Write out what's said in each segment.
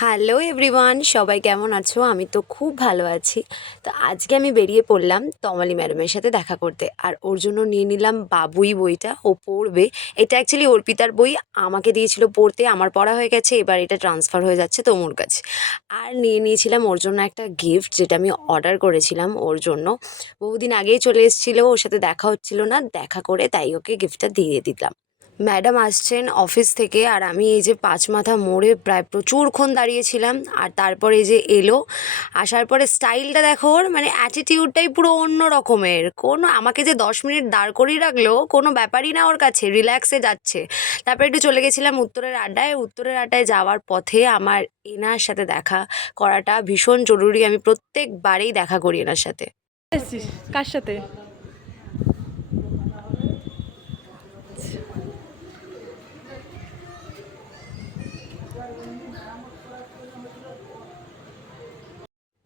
Hello everyone, সবাই কেমন আছো? আমি তো খুব ভালো আছি। তো আজকে আমি বেরিয়ে পড়লাম তমালি ম্যাডামের সাথে দেখা করতে। আর ওর জন্য নিয়ে নিলাম বাবুই বইটা, ও পড়বে। এটা অ্যাকচুয়ালি অর্পিতার বই, আমাকে দিয়েছিল পড়তে, আমার পড়া হয়ে গেছে, এবার এটা ট্রান্সফার হয়ে যাচ্ছে তমুর কাছে। আর নিয়ে নিয়েছিলাম ওর জন্য একটা গিফট, যেটা আমি অর্ডার করেছিলাম ওর জন্য। বহুদিন আগেই চলে এসেছিলো, ওর সাথে দেখা হচ্ছিল না, দেখা করে তাই ওকে গিফটটা দিয়ে দিলাম। ম্যাডাম আসছেন অফিস থেকে, আর আমি এই যে পাঁচ মাথা মোড়ে প্রায় প্রচুরক্ষণ দাঁড়িয়েছিলাম। আর তারপরে এই যে এলো, আসার পরে স্টাইলটা দেখো ওর, মানে অ্যাটিটিউডটাই পুরো অন্য রকমের। কোনো আমাকে যে 10 মিনিট দাঁড় করিয়ে রাখলো, কোনো ব্যাপারই না ওর কাছে, রিল্যাক্সে যাচ্ছে। তারপরে একটু চলে গেছিলাম উত্তরের আড্ডায়। উত্তরের আড্ডায় যাওয়ার পথে আমার এনার সাথে দেখা করাটা ভীষণ জরুরি। আমি প্রত্যেকবারেই দেখা করি এনার সাথে। এসেছিস কার সাথে?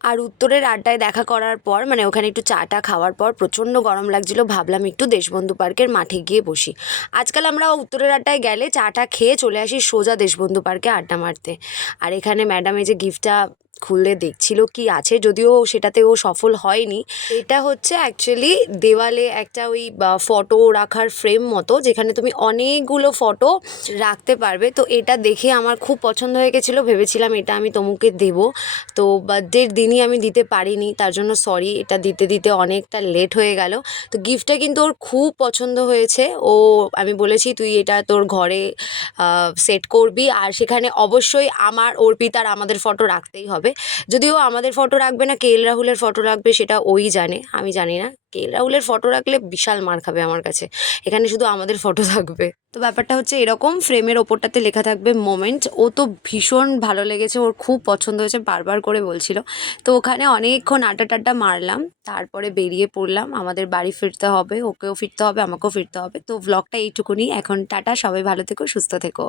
আর উত্তরের আড্ডায় দেখা করার পর, মানে ওখানে একটু চাটা খাওয়ার পর প্রচণ্ড গরম লাগছিল, ভাবলাম একটু দেশবন্ধু পার্কের মাঠে গিয়ে বসি। আজকাল আমরা উত্তরের আড্ডায় গেলে চাটা খেয়ে চলে আসি সোজা দেশবন্ধু পার্কে আড্ডা মারতে। আর এখানে ম্যাডাম এই যে গিফটটা খুলে দেখছিল কি আছে, যদিও সেটাতে ও সফল হয়নি। এটা হচ্ছে অ্যাকচুয়ালি দেওয়ালে একটা ওই ফটো রাখার ফ্রেম মতো, যেখানে তুমি অনেকগুলো ফটো রাখতে পারবে। তো এটা দেখে আমার খুব পছন্দ হয়ে গেছিলো, ভেবেছিলাম এটা আমি তমুকে দেবো। তো বার্থডের দিনই আমি দিতে পারিনি, তার জন্য সরি। এটা দিতে দিতে অনেকটা লেট হয়ে গেল। তো গিফটটা কিন্তু ওর খুব পছন্দ হয়েছে। আমি বলেছি তুই এটা তোর ঘরে সেট করবি, আর সেখানে অবশ্যই আমার, অর্পিতার, আমাদের ফটো রাখতেই হবে। যদিও আমাদের ফটো রাখবে না, কে এল রাহুলের ফটো রাখবে সেটা ওই জানে, আমি জানি না। কে এল রাহুলের ফটো রাখলে বিশাল মার খাবে আমার কাছে, এখানে শুধু আমাদের ফটো থাকবে। তো ব্যাপারটা হচ্ছে এরকম, ফ্রেমের ওপরটাতে লেখা থাকবে মোমেন্ট। ও তো ভীষণ ভালো লেগেছে, ওর খুব পছন্দ হয়েছে, বারবার করে বলছিল। তো ওখানে অনেকক্ষণ আড্ডা টাড্ডা মারলাম, তারপরে বেরিয়ে পড়লাম। আমাদের বাড়ি ফিরতে হবে, ওকেও ফিরতে হবে, আমাকেও ফিরতে হবে। তো ব্লগটা এইটুকুনি এখন, টাটা, সবাই ভালো থেকো, সুস্থ থেকো।